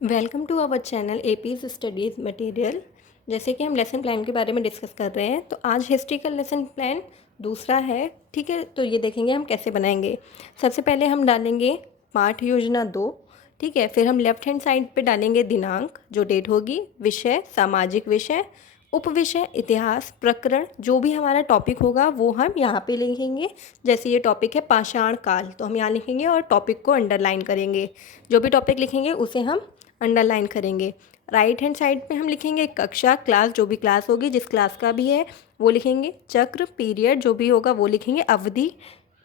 Welcome to our channel AP's studies material. जैसे कि हम लेसन प्लान के बारे में डिस्कस कर रहे हैं, तो आज हिस्ट्री का लेसन प्लान दूसरा है। ठीक है, तो ये देखेंगे हम कैसे बनाएंगे। सबसे पहले हम डालेंगे पाठ योजना 2। ठीक है, फिर हम लेफ्ट हैंड साइड पे डालेंगे दिनांक जो डेट होगी, विषय सामाजिक विषय, उपविषय इतिहास, प्रकरण जो भी हमारा टॉपिक होगा वो हम यहाँ पे लिखेंगे। जैसे ये टॉपिक है पाषाण काल, तो हम यहाँ लिखेंगे और टॉपिक को अंडरलाइन करेंगे। जो भी टॉपिक लिखेंगे उसे हम अंडरलाइन करेंगे। राइट हैंड साइड पे हम लिखेंगे कक्षा, क्लास जो भी क्लास होगी, जिस क्लास का भी है वो लिखेंगे। चक्र, पीरियड जो भी होगा वो लिखेंगे। अवधि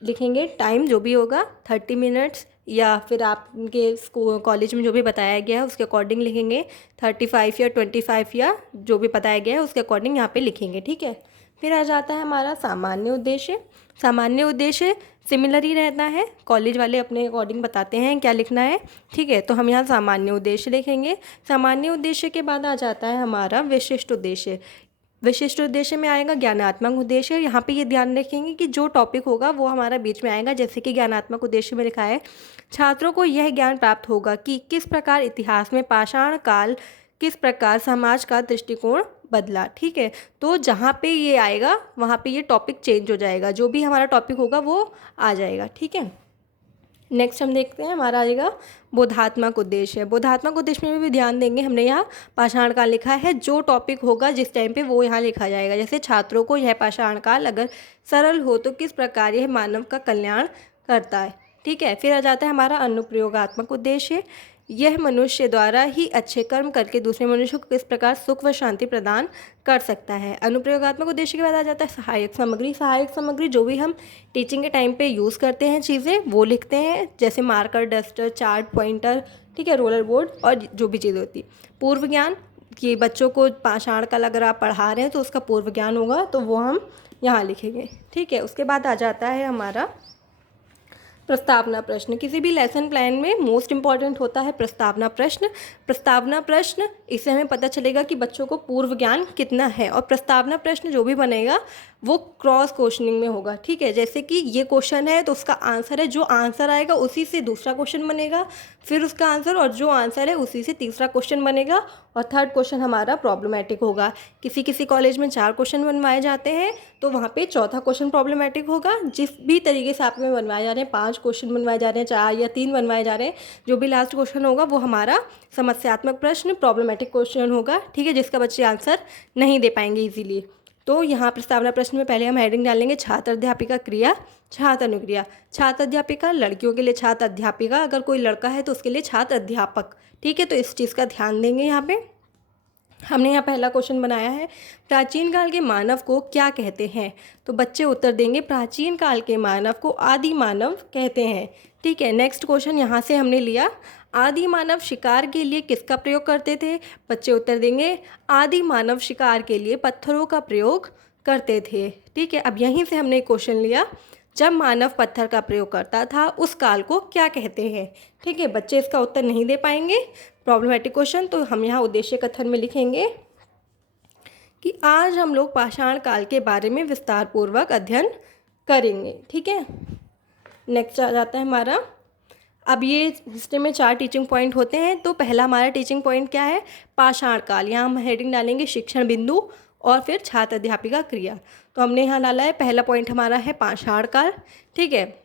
लिखेंगे। टाइम जो भी होगा 30 मिनट्स, या फिर आपके स्कूल कॉलेज में जो भी बताया गया है उसके अकॉर्डिंग लिखेंगे। 35 या 25 या जो भी बताया गया है उसके अकॉर्डिंग यहाँ पे लिखेंगे। ठीक है, फिर आ जाता है हमारा सामान्य उद्देश्य। सामान्य उद्देश्य सिमिलर ही रहता है, कॉलेज वाले अपने अकॉर्डिंग बताते हैं क्या लिखना है। ठीक है, तो हम यहाँ सामान्य उद्देश्य लिखेंगे। सामान्य उद्देश्य के बाद आ जाता है हमारा विशिष्ट उद्देश्य। विशिष्ट उद्देश्य में आएगा ज्ञानात्मक उद्देश्य। यहाँ पे ये ध्यान रखेंगे कि जो टॉपिक होगा वो हमारा बीच में आएगा। जैसे कि ज्ञानात्मक उद्देश्य में लिखा है, छात्रों को यह ज्ञान प्राप्त होगा कि किस प्रकार इतिहास में पाषाण काल, किस प्रकार समाज का दृष्टिकोण बदला। ठीक है, तो जहाँ पे ये आएगा वहाँ पे ये टॉपिक चेंज हो जाएगा, जो भी हमारा टॉपिक होगा वो आ जाएगा। ठीक है, नेक्स्ट हम देखते हैं, हमारा आएगा बोधात्मक उद्देश्य। बोधात्मक उद्देश्य में भी ध्यान देंगे, हमने यहाँ पाषाण काल लिखा है, जो टॉपिक होगा जिस टाइम पे वो यहाँ लिखा जाएगा। जैसे छात्रों को यह पाषाण काल अगर सरल हो तो किस प्रकार यह मानव का कल्याण करता है। ठीक है, फिर आ जाता है हमारा अनुप्रयोगात्मक उद्देश्य। यह मनुष्य द्वारा ही अच्छे कर्म करके दूसरे मनुष्य को किस प्रकार सुख व शांति प्रदान कर सकता है। अनुप्रयोगात्मक उद्देश्य के बाद आ जाता है सहायक सामग्री। सहायक सामग्री जो भी हम टीचिंग के टाइम पे यूज़ करते हैं चीज़ें वो लिखते हैं, जैसे मार्कर, डस्टर, चार्ट, पॉइंटर, ठीक है, रोलर बोर्ड और जो भी चीज़ होती है। पूर्व ज्ञान, कि बच्चों को पाषाण काल अगर आप पढ़ा रहे हैं तो उसका पूर्व ज्ञान होगा, तो वो हम यहाँ लिखेंगे। ठीक है, उसके बाद आ जाता है हमारा प्रस्तावना प्रश्न। किसी भी लेसन प्लान में मोस्ट इंपॉर्टेंट होता है प्रस्तावना प्रश्न। प्रस्तावना प्रश्न, इससे हमें पता चलेगा कि बच्चों को पूर्व ज्ञान कितना है। और प्रस्तावना प्रश्न जो भी बनेगा वो क्रॉस क्वेश्चनिंग में होगा। ठीक है, जैसे कि ये क्वेश्चन है तो उसका आंसर है, जो आंसर आएगा उसी से दूसरा क्वेश्चन बनेगा, फिर उसका आंसर, और जो आंसर है उसी से तीसरा क्वेश्चन बनेगा, और थर्ड क्वेश्चन हमारा प्रॉब्लमेटिक होगा। किसी किसी कॉलेज में 4 क्वेश्चन बनवाए जाते हैं तो वहाँ पे चौथा क्वेश्चन प्रॉब्लमेटिक होगा। जिस भी तरीके से आपके में बनवाए जा रहे हैं, 5 क्वेश्चन बनवाए जा रहे हैं, 4 या 3 बनवाए जा रहे हैं, जो भी लास्ट क्वेश्चन होगा वो हमारा समस्यात्मक प्रश्न, प्रॉब्लमेटिक क्वेश्चन होगा। ठीक है, जिसका बच्चे आंसर नहीं दे पाएंगे इजीली। तो यहाँ प्रस्तावना प्रश्न में पहले हम हेडिंग डालेंगे छात्र अध्यापिका क्रिया, छात्र अनुक्रिया। छात्र अध्यापिका लड़कियों के लिए छात्र अध्यापिका, अगर कोई लड़का है तो उसके लिए छात्र अध्यापक। ठीक है, तो इस चीज़ का ध्यान देंगे। यहाँ पे हमने यहाँ पहला क्वेश्चन बनाया है, प्राचीन काल के मानव को क्या कहते हैं। तो बच्चे उत्तर देंगे, प्राचीन काल के मानव को आदि मानव कहते हैं। ठीक है, नेक्स्ट क्वेश्चन यहाँ से हमने लिया, आदि मानव शिकार के लिए किसका प्रयोग करते थे। बच्चे उत्तर देंगे, आदि मानव शिकार के लिए पत्थरों का प्रयोग करते थे। ठीक है, अब यहीं से हमने क्वेश्चन लिया, जब मानव पत्थर का प्रयोग करता था उस काल को क्या कहते हैं। ठीक है, बच्चे इसका उत्तर नहीं दे पाएंगे प्रॉब्लमेटिक क्वेश्चन, तो हम यहाँ उद्देश्य कथन में लिखेंगे कि आज हम लोग पाषाण काल के बारे में विस्तार पूर्वक अध्ययन करेंगे। ठीक है, नेक्स्ट आ जाता है हमारा, अब ये हिस्ट्री में 4 टीचिंग पॉइंट होते हैं। तो पहला हमारा टीचिंग पॉइंट क्या है, पाषाण काल। यहाँ हम हेडिंग डालेंगे शिक्षण बिंदु और फिर छात्र अध्यापिका क्रिया। तो हमने यहाँ डाला है, पहला पॉइंट हमारा है पाषाण काल। ठीक है,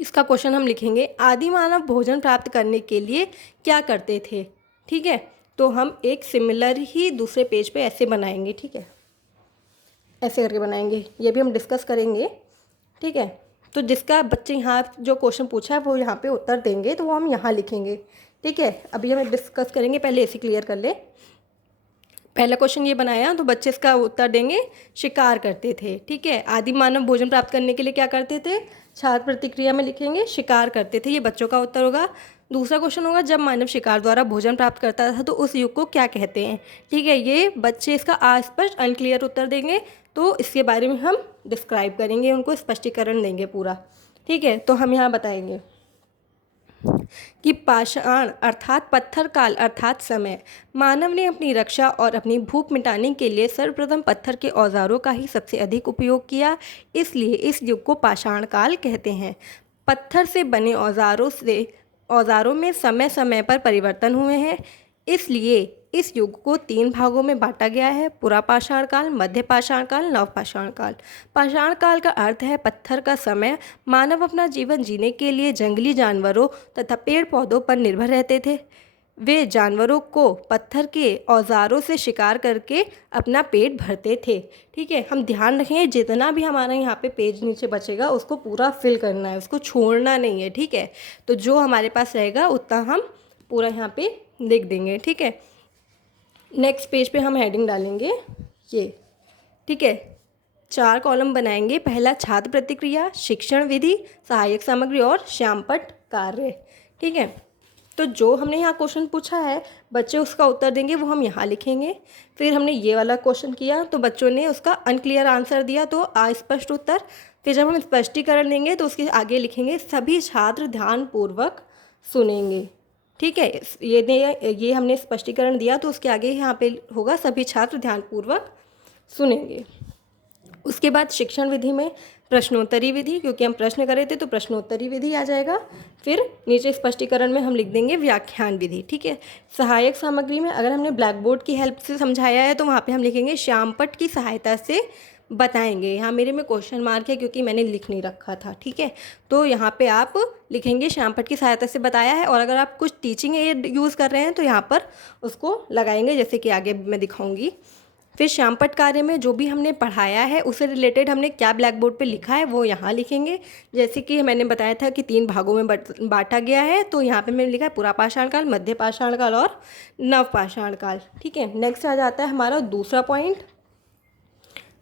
इसका क्वेश्चन हम लिखेंगे, आदि मानव भोजन प्राप्त करने के लिए क्या करते थे। ठीक है, तो हम एक सिमिलर ही दूसरे पेज पे ऐसे बनाएंगे। ठीक है, ऐसे करके बनाएंगे, ये भी हम डिस्कस करेंगे। ठीक है, तो जिसका बच्चे यहाँ जो क्वेश्चन पूछा है वो यहाँ पे उत्तर देंगे, तो वो हम यहाँ लिखेंगे। ठीक है, अभी हम डिस्कस करेंगे, पहले ऐसे क्लियर कर ले। पहला क्वेश्चन ये बनाया तो बच्चे इसका उत्तर देंगे, शिकार करते थे। ठीक है, आदि मानव भोजन प्राप्त करने के लिए क्या करते थे, छात्र प्रतिक्रिया में लिखेंगे शिकार करते थे, ये बच्चों का उत्तर होगा। दूसरा क्वेश्चन होगा, जब मानव शिकार द्वारा भोजन प्राप्त करता था तो उस युग को क्या कहते हैं। ठीक है, ये बच्चे इसका अस्पष्ट अनक्लियर उत्तर देंगे, तो इसके बारे में हम डिस्क्राइब करेंगे, उनको स्पष्टीकरण देंगे पूरा। ठीक है, तो हम यहाँ बताएंगे कि पाषाण अर्थात पत्थर काल अर्थात समय, मानव ने अपनी रक्षा और अपनी भूख मिटाने के लिए सर्वप्रथम पत्थर के औजारों का ही सबसे अधिक उपयोग किया, इसलिए इस युग को पाषाण काल कहते हैं। पत्थर से बने औजारों में समय समय पर परिवर्तन हुए हैं, इसलिए इस युग को 3 भागों में बांटा गया है: पुरापाषाण काल, मध्य पाषाण काल, नवपाषाण काल। पाषाण काल का अर्थ है पत्थर का समय। मानव अपना जीवन जीने के लिए जंगली जानवरों तथा पेड़ पौधों पर निर्भर रहते थे। वे जानवरों को पत्थर के औजारों से शिकार करके अपना पेट भरते थे। ठीक है, हम ध्यान रखें जितना भी हमारा यहाँ पे पेज नीचे बचेगा उसको पूरा फिल करना है, उसको छोड़ना नहीं है। ठीक है, तो जो हमारे पास रहेगा उतना हम पूरा यहाँ पे लिख देंगे। ठीक है, नेक्स्ट पेज पे हम हेडिंग डालेंगे ये। ठीक है, 4 कॉलम बनाएंगे। पहला छात्र प्रतिक्रिया, शिक्षण विधि, सहायक सामग्री और श्यामपट्ट कार्य। ठीक है, तो जो हमने यहाँ क्वेश्चन पूछा है बच्चे उसका उत्तर देंगे, वो हम यहाँ लिखेंगे। फिर हमने ये वाला क्वेश्चन किया तो बच्चों ने उसका अनक्लियर आंसर दिया तो अस्पष्ट उत्तर। फिर जब हम स्पष्टीकरण देंगे तो उसके आगे लिखेंगे सभी छात्र ध्यानपूर्वक सुनेंगे। ठीक है, ये हमने स्पष्टीकरण दिया तो उसके आगे यहाँ पे होगा सभी छात्र ध्यानपूर्वक सुनेंगे। उसके बाद शिक्षण विधि में प्रश्नोत्तरी विधि, क्योंकि हम प्रश्न कर रहे थे तो प्रश्नोत्तरी विधि आ जाएगा। फिर नीचे स्पष्टीकरण में हम लिख देंगे व्याख्यान विधि। ठीक है, सहायक सामग्री में अगर हमने ब्लैक बोर्ड की हेल्प से समझाया है तो वहाँ पे हम लिखेंगे श्यामपट्ट की सहायता से बताएंगे। यहाँ मेरे में क्वेश्चन मार्क है क्योंकि मैंने लिख नहीं रखा था। ठीक है, तो यहाँ पे आप लिखेंगे श्यामपट्ट की सहायता से बताया है, और अगर आप कुछ टीचिंग एड यूज़ कर रहे हैं तो यहाँ पर उसको लगाएंगे, जैसे कि आगे मैं दिखाऊंगी। फिर श्यामपट्ट कार्य में जो भी हमने पढ़ाया है उससे रिलेटेड हमने क्या ब्लैक बोर्ड पे लिखा है वो यहाँ लिखेंगे। जैसे कि मैंने बताया था कि 3 भागों में बांटा गया है, तो यहाँ पे मैंने लिखा है पुरापाषाण काल, मध्य पाषाण काल और नवपाषाण काल। ठीक है, नेक्स्ट आ जाता है हमारा दूसरा पॉइंट।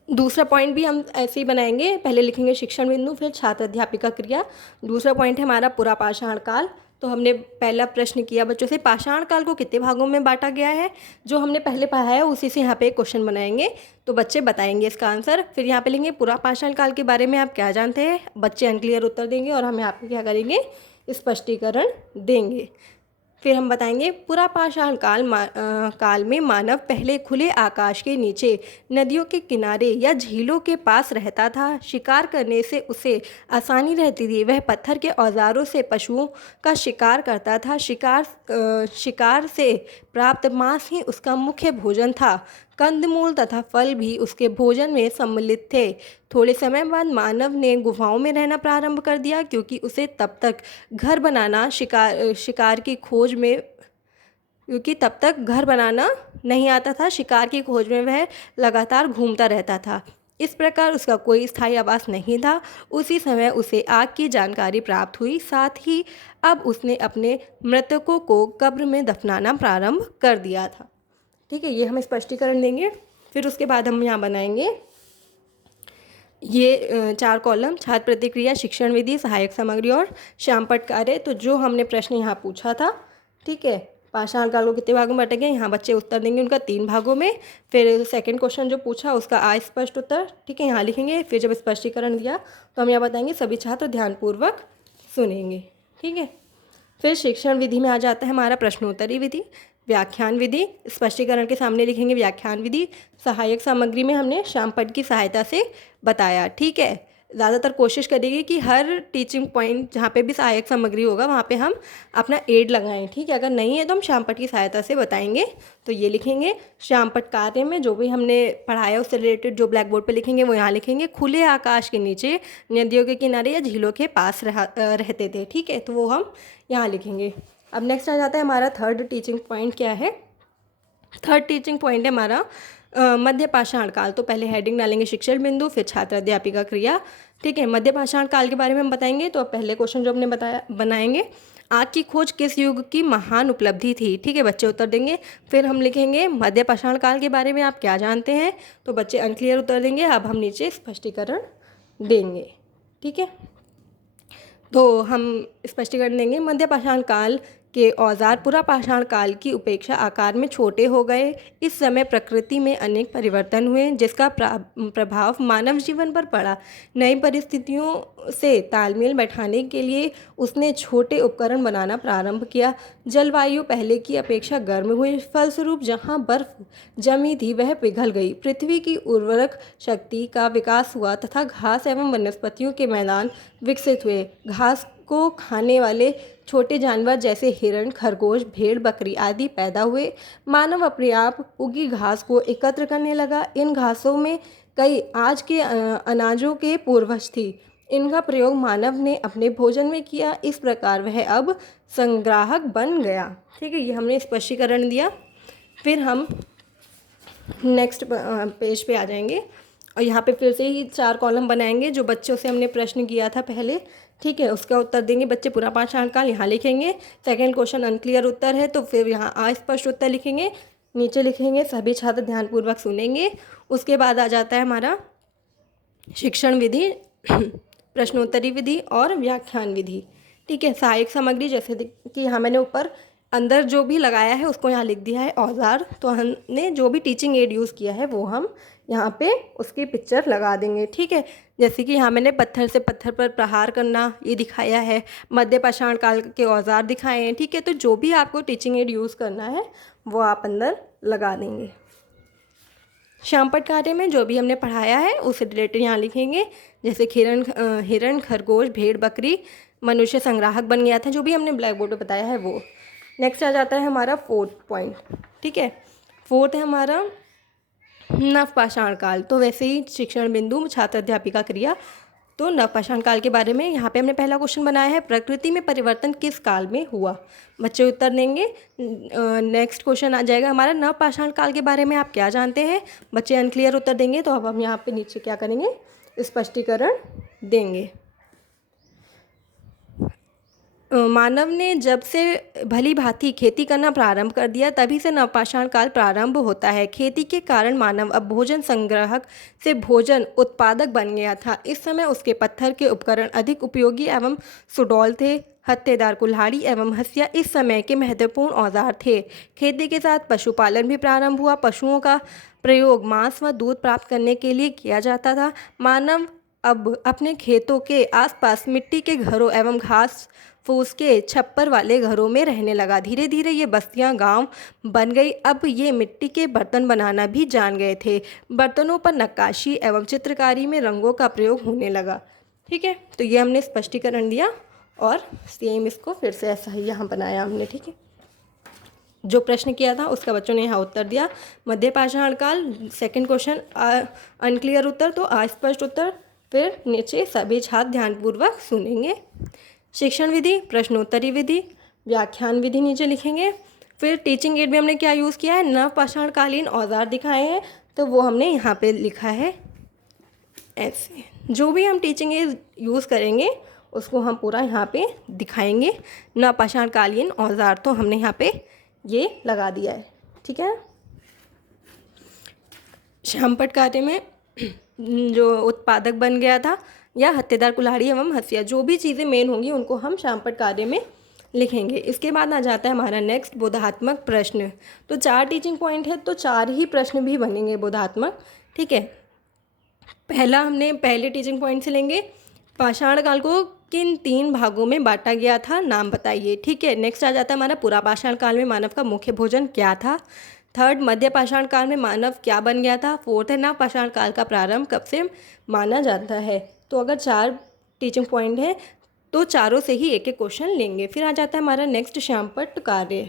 दूसरा पॉइंट भी हम ऐसे ही बनाएंगे, पहले लिखेंगे शिक्षण बिंदु, फिर छात्र अध्यापिका क्रिया। दूसरा पॉइंट है हमारा पुरापाषाण काल। तो हमने पहला प्रश्न किया बच्चों से पाषाण काल को कितने भागों में बांटा गया है, जो हमने पहले पढ़ा है उसी से यहाँ पे एक क्वेश्चन बनाएंगे तो बच्चे बताएंगे इसका आंसर। फिर यहाँ पे लेंगे पुरापाषाण काल के बारे में आप क्या जानते हैं, बच्चे अनक्लियर उत्तर देंगे और हम यहाँ पे क्या करेंगे स्पष्टीकरण देंगे। फिर हम बताएंगे पुरापाषाण काल में मानव पहले खुले आकाश के नीचे नदियों के किनारे या झीलों के पास रहता था। शिकार करने से उसे आसानी रहती थी। वह पत्थर के औजारों से पशुओं का शिकार करता था। शिकार से प्राप्त मांस ही उसका मुख्य भोजन था। कंदमूल तथा फल भी उसके भोजन में सम्मिलित थे। थोड़े समय बाद मानव ने गुफाओं में रहना प्रारंभ कर दिया, क्योंकि उसे तब तक घर बनाना नहीं आता था। शिकार की खोज में वह लगातार घूमता रहता था। इस प्रकार उसका कोई स्थायी आवास नहीं था। उसी समय उसे आग की जानकारी प्राप्त हुई। साथ ही अब उसने अपने मृतकों को कब्र में दफनाना प्रारंभ कर दिया था। ठीक है, ये हम स्पष्टीकरण देंगे। फिर उसके बाद हम यहाँ बनाएंगे ये 4 कॉलम, छात्र प्रतिक्रिया, शिक्षण विधि, सहायक सामग्री और श्यामपट्ट कार्य। तो जो हमने प्रश्न यहाँ पूछा था, ठीक है, पाषाण काल को कितने भागों में बांटा गया, यहाँ बच्चे उत्तर देंगे उनका 3 भागों में। फिर सेकंड क्वेश्चन जो पूछा उसका अस्पष्ट उत्तर, ठीक है, यहाँ लिखेंगे। फिर जब स्पष्टीकरण दिया तो हम यहाँ बताएंगे सभी छात्र ध्यानपूर्वक सुनेंगे। ठीक है, फिर शिक्षण विधि में आ जाता है हमारा प्रश्नोत्तरी विधि, व्याख्यान विधि। स्पष्टीकरण के सामने लिखेंगे व्याख्यान विधि। सहायक सामग्री में हमने श्यामपट्ट की सहायता से बताया। ठीक है, ज़्यादातर कोशिश करेंगे कि हर टीचिंग पॉइंट जहाँ पे भी सहायक सामग्री होगा वहाँ पे हम अपना एड लगाएं। ठीक है, अगर नहीं है तो हम श्यामपट्ट की सहायता से बताएंगे। तो ये लिखेंगे श्यामपट्ट कार्य में जो भी हमने पढ़ाया उससे रिलेटेड जो ब्लैक बोर्ड पे लिखेंगे वो यहाँ लिखेंगे। खुले आकाश के नीचे नदियों के किनारे या झीलों के पास रहते थे। ठीक है, तो वो हम यहाँ लिखेंगे। अब नेक्स्ट आ जाता है हमारा थर्ड टीचिंग पॉइंट। क्या है थर्ड टीचिंग पॉइंट? है हमारा मध्य पाषाण काल। तो पहले हेडिंग डालेंगे शिक्षण बिंदु, फिर छात्र अध्यापिका क्रिया। ठीक है, मध्य पाषाण काल के बारे में हम बताएंगे। तो अब पहले क्वेश्चन जो हमने बताया बनाएंगे, आग की खोज किस युग की महान उपलब्धि थी? ठीक है, बच्चे उत्तर देंगे। फिर हम लिखेंगे मध्य पाषाण काल के बारे में आप क्या जानते हैं? तो बच्चे अनक्लियर उत्तर देंगे। अब हम नीचे स्पष्टीकरण देंगे। ठीक है, तो हम स्पष्टीकरण देंगे। मध्य पाषाण काल के औजार पुरापाषाण काल की उपेक्षा आकार में छोटे हो गए। इस समय प्रकृति में अनेक परिवर्तन हुए जिसका प्रभाव मानव जीवन पर पड़ा। नई परिस्थितियों से तालमेल बैठाने के लिए उसने छोटे उपकरण बनाना प्रारंभ किया। जलवायु पहले की अपेक्षा गर्म हुई, फलस्वरूप जहाँ बर्फ जमी थी वह पिघल गई। पृथ्वी की उर्वरक शक्ति का विकास हुआ तथा घास एवं वनस्पतियों के मैदान विकसित हुए। घास को खाने वाले छोटे जानवर जैसे हिरण, खरगोश, भेड़, बकरी आदि पैदा हुए। मानव अपने आप उगी घास को एकत्र करने लगा। इन घासों में कई आज के अनाजों के पूर्वज थी। इनका प्रयोग मानव ने अपने भोजन में किया। इस प्रकार वह अब संग्राहक बन गया। ठीक है, ये हमने स्पष्टीकरण दिया। फिर हम नेक्स्ट पेज पे आ जाएंगे और यहाँ पे फिर से ही 4 कॉलम बनाएंगे जो बच्चों से हमने प्रश्न किया था पहले। ठीक है, उसका उत्तर देंगे बच्चे। पूरा पाषाण काल यहाँ लिखेंगे। सेकंड क्वेश्चन अनक्लियर उत्तर है तो फिर यहाँ अस्पष्ट उत्तर लिखेंगे, नीचे लिखेंगे सभी छात्र ध्यानपूर्वक सुनेंगे। उसके बाद आ जाता है हमारा शिक्षण विधि, प्रश्नोत्तरी विधि और व्याख्यान विधि। ठीक है, सहायक सामग्री जैसे कि यहाँ मैंने ऊपर अंदर जो भी लगाया है उसको यहाँ लिख दिया है औजार। तो हमने जो भी टीचिंग एड यूज़ किया है वो हम यहाँ पे उसकी पिक्चर लगा देंगे। ठीक है, जैसे कि यहाँ मैंने पत्थर से पत्थर पर प्रहार करना ये दिखाया है, मध्य पाषाण काल के औजार दिखाए हैं। ठीक है, तो जो भी आपको टीचिंग एड यूज़ करना है वो आप अंदर लगा देंगे। श्यामपट्ट कार्य में जो भी हमने पढ़ाया है उससे रिलेटेड यहाँ लिखेंगे, जैसे हिरण, खरगोश, भेड़, बकरी, मनुष्य संग्राहक बन गया था, जो भी हमने ब्लैक बोर्ड पर बताया है वो। नेक्स्ट आ जाता है हमारा 4th पॉइंट। ठीक है, 4th है हमारा नवपाषाण काल। तो वैसे ही शिक्षण बिंदु, छात्र अध्यापिका क्रिया। तो नवपाषाण काल के बारे में यहाँ पे हमने पहला क्वेश्चन बनाया है, प्रकृति में परिवर्तन किस काल में हुआ। बच्चे उत्तर देंगे। नेक्स्ट क्वेश्चन आ जाएगा हमारा, नवपाषाण काल के बारे में आप क्या जानते हैं। बच्चे अनक्लियर उत्तर देंगे। तो अब हम यहाँ पे नीचे क्या करेंगे, स्पष्टीकरण देंगे। मानव ने जब से भली भांति खेती करना प्रारंभ कर दिया तभी से नवपाषाण काल प्रारंभ होता है। खेती के कारण मानव अब भोजन संग्राहक से भोजन उत्पादक बन गया था। इस समय उसके पत्थर के उपकरण अधिक उपयोगी एवं सुडौल थे। हत्थेदार कुल्हाड़ी एवं हंसिया इस समय के महत्वपूर्ण औजार थे। खेती के साथ पशुपालन भी प्रारंभ हुआ। पशुओं का प्रयोग मांस व दूध प्राप्त करने के लिए किया जाता था। मानव अब अपने खेतों के आसपास मिट्टी के घरों एवं घास फूस के छप्पर वाले घरों में रहने लगा। धीरे धीरे ये बस्तियां गांव बन गई। अब ये मिट्टी के बर्तन बनाना भी जान गए थे। बर्तनों पर नक्काशी एवं चित्रकारी में रंगों का प्रयोग होने लगा। ठीक है, तो ये हमने स्पष्टीकरण दिया और सेम इसको फिर से ऐसा ही यहाँ बनाया हमने। ठीक है, जो प्रश्न किया था उसका बच्चों ने यहाँ उत्तर दिया। मध्य पाषाण काल, सेकंड क्वेश्चन अनक्लियर उत्तर तो अस्पष्ट उत्तर। फिर नीचे सभी छात्र ध्यानपूर्वक सुनेंगे। शिक्षण विधि, प्रश्नोत्तरी विधि, व्याख्यान विधि नीचे लिखेंगे। फिर टीचिंग एड में हमने क्या यूज़ किया है, नवपाषाण कालीन औजार दिखाए हैं तो वो हमने यहाँ पे लिखा है ऐसे। जो भी हम टीचिंग एड यूज़ करेंगे उसको हम पूरा यहाँ पे दिखाएंगे। नवपाषाण कालीन औजार तो हमने यहाँ पे ये लगा दिया है। ठीक है, श्यामपट्ट कार्य में जो उत्पादक बन गया था या हत्थेदार कुल्हाड़ी एवं हंसिया, जो भी चीज़ें मेन होंगी उनको हम श्यामपट्ट कार्य में लिखेंगे। इसके बाद आ जाता है हमारा नेक्स्ट बोधात्मक प्रश्न। तो 4 टीचिंग पॉइंट है तो 4 ही प्रश्न भी बनेंगे बोधात्मक। ठीक है, पहला हमने पहले टीचिंग पॉइंट से लेंगे, पाषाण काल को किन 3 भागों में बांटा गया था, नाम बताइए। ठीक है, नेक्स्ट आ जाता है हमारा पुरा पाषाण काल में मानव का मुख्य भोजन क्या था। थर्ड, मध्य पाषाण काल में मानव क्या बन गया था। फोर्थ है नवपाषाण काल का प्रारंभ कब से माना जाता है। तो अगर 4 टीचिंग पॉइंट है तो चारों से ही एक एक क्वेश्चन लेंगे। फिर आ जाता है हमारा नेक्स्ट श्यामपट्ट कार्य।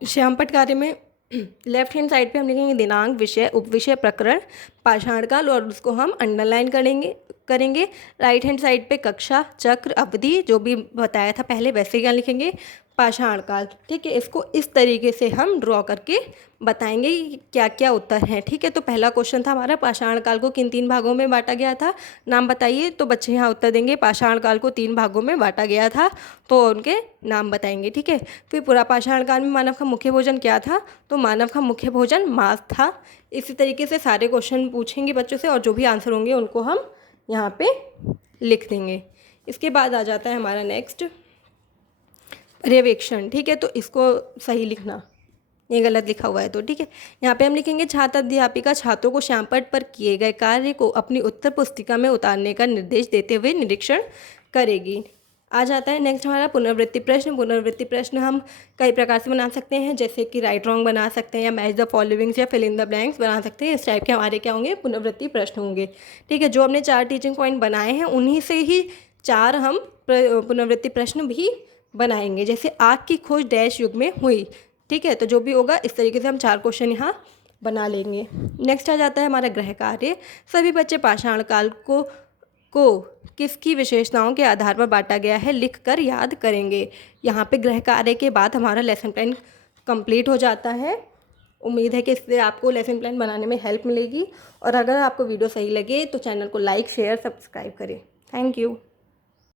श्यामपट्ट कार्य में लेफ्ट हैंड साइड पे हम लिखेंगे दिनांक, विषय, उपविषय, प्रकरण, पाषाण काल और उसको हम अंडरलाइन करेंगे। राइट हैंड साइड पे कक्षा, चक्र, अवधि जो भी बताया था पहले वैसे क्या लिखेंगे, पाषाण काल। ठीक है, इसको इस तरीके से हम ड्रॉ करके बताएंगे कि क्या क्या उत्तर हैं। ठीक है, तो पहला क्वेश्चन था हमारा पाषाण काल को किन 3 भागों में बांटा गया था, नाम बताइए। तो बच्चे यहाँ उत्तर देंगे पाषाण काल को 3 भागों में बांटा गया था, तो उनके नाम बताएंगे। ठीक है, फिर पूरा पाषाण काल में मानव का मुख्य भोजन क्या था, तो मानव का मुख्य भोजन मांस था। इसी तरीके से सारे क्वेश्चन पूछेंगे बच्चों से और जो भी आंसर होंगे उनको हम यहाँ पे लिख देंगे। इसके बाद आ जाता है हमारा नेक्स्ट पर्यवेक्षण। ठीक है, तो इसको सही लिखना, ये गलत लिखा हुआ है तो ठीक है। यहाँ पे हम लिखेंगे छात्र अध्यापिका छात्रों को श्यामपट्ट पर किए गए कार्य को अपनी उत्तर पुस्तिका में उतारने का निर्देश देते हुए निरीक्षण करेगी। आ जाता है नेक्स्ट हमारा पुनरावृत्ति प्रश्न। पुनरावृत्ति प्रश्न हम कई प्रकार से बना सकते हैं, जैसे कि राइट रॉन्ग बना सकते हैं या मैच द फॉलोइंग्स या फिल इन द ब्लैंक्स बना सकते हैं। इस टाइप के हमारे क्या होंगे, पुनरावृत्ति प्रश्न होंगे। ठीक है, जो हमने 4 टीचिंग पॉइंट बनाए हैं उन्हीं से ही 4 हम पुनरावृत्ति प्रश्न भी बनाएंगे, जैसे आग की खोज डैश युग में हुई। ठीक है, तो जो भी होगा इस तरीके से हम 4 क्वेश्चन यहाँ बना लेंगे। नेक्स्ट आ जाता है हमारा गृह कार्य। सभी बच्चे पाषाण काल को किसकी विशेषताओं के आधार पर बांटा गया है लिख कर याद करेंगे। यहाँ पे गृह कार्य के बाद हमारा लेसन प्लान कंप्लीट हो जाता है। उम्मीद है कि इससे आपको लेसन प्लान बनाने में हेल्प मिलेगी, और अगर आपको वीडियो सही लगे तो चैनल को लाइक शेयर सब्सक्राइब करें। Thank you.